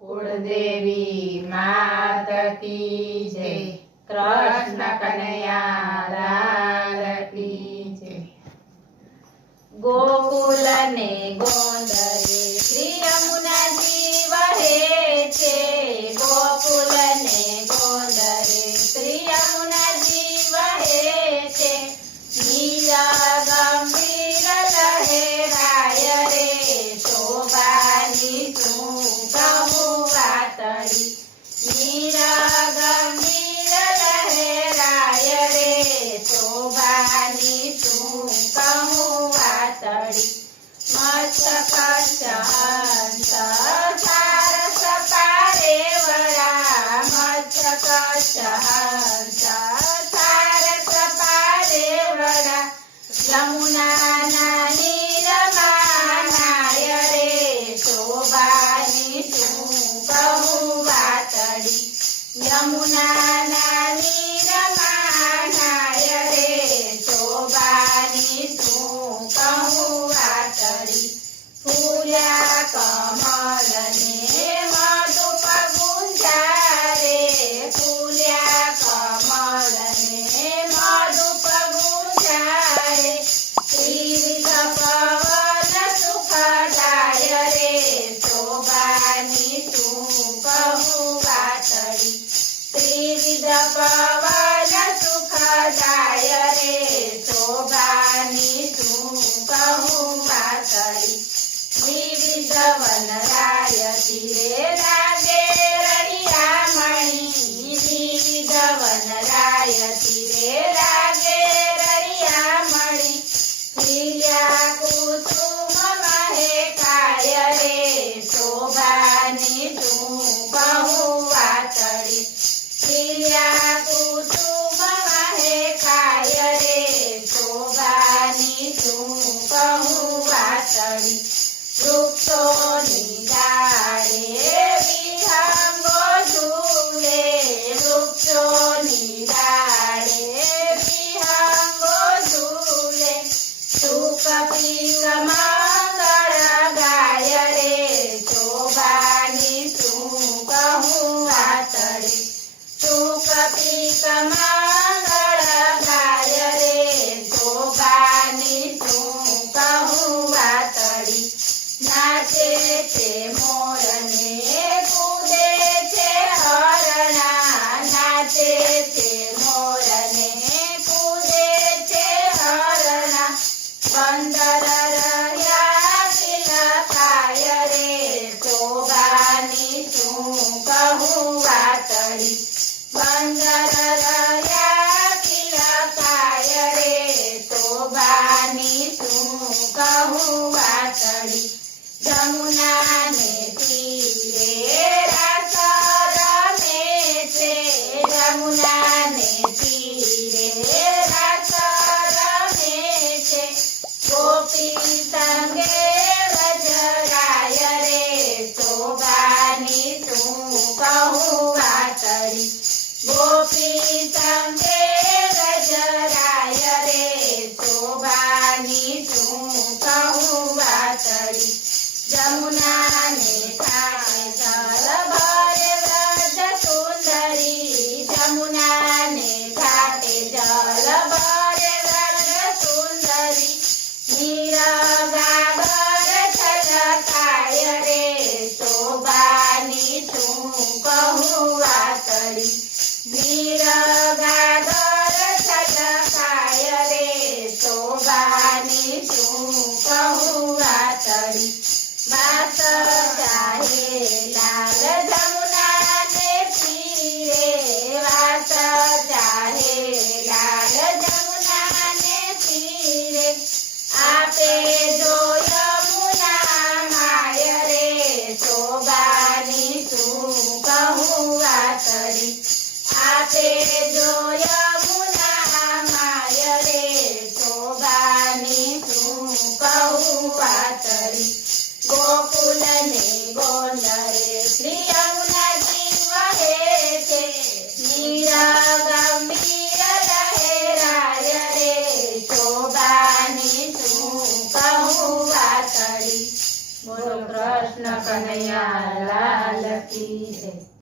कुलदेवी मात की जय। कृष्ण कन्हैया लाल की जय। गोकुल ने गोंदरे श्री यमुना जी वहे छे। गोकुल ने गोंदरे श्री यमुना जी वहे छे। नीरा गंभीर लहराय रे शोभानी कहूँ वातड़ी। नीरा गंभीर लहराय रे शोभानी कहूँ वातड़ी। मस्तक हंस सारस पारे वड़ा। मस्तक हंस सारस पारे वड़ा। यमुना नीरमा नाय रे शोभानी कहूँ वातड़ी। यमुना नीरमा नाय रे शोभानी कहूँ वातड़ी। फूल्या कमल ने मधुप गुंजारे। फूल्या कमल ने मधुप गुंजारे। त्रिविध पवन सुखदाय रे शोभानी कहूँ वातड़ी। त्रिविध पवन सुखदाय रे शोभानी कहूँ वातड़ी। त्रिविध वनराय तीरे लागे रड़िया मणि। त्रिविध वनराय तीरे लागे रड़िया मणि। प्रिया कुसुम महकाय रे शोभानी कहूँ वातड़ी। प्रिया कुसुम महकाय रे शोभानी कहूँ वातड़ी। वृक्षोनी डाळे विहंगो झूले। वृक्षोनी डाळे विहंगो झूले। सुख पीक मंगल गाय रे शोभानी कहूँ वातड़ी। सुख पीक मंगल गाय रे शोभानी कहूँ वातड़ी। नाचे छे मोर ने कूदे छे हरणा। नाचे छे मोर ने कूदे छे हरणा। बंदर रह्या तिलकाय रे शोभानी कहूँ वातड़ी। बंदर रह्या तिलकाय रे शोभानी कहूँ वातड़ी। यमुना ने तीरे रास रमे छे। यमुना ने तीरे रास रमे छे। गोपी संगे व्रजराय रे शोभानी कहूँ वातड़ी। गोपी संगे व्रजराय रे शोभानी कहूँ वातड़ी। यमुना ने घाटे जल भरे व्रज सुंदरी। यमुना ने घाटे जल भरे व्रज सुंदरी। नीरगागर छलकाय रे शोभानी कहूँ वातड़ी। नीरगागर छलकाय रे शोभानी कहूँ वातड़ी। बास चाहे लाल जमुना ने तीरे। बास चाहे लाल जमुना ने तीरे। आपे जो यमुना माय रे शोभानी कहूँ वातड़ी। आपे जो यमुना माय रे शोभानी कहूँ वातड़ी। गोकुल ने गोंदरे श्री यमुना जी वहे छे। नीरा गंभीर लहराय रे शोभानी कहूँ वातड़ी। बोलो कृष्ण कन्हैया लाल કી જય.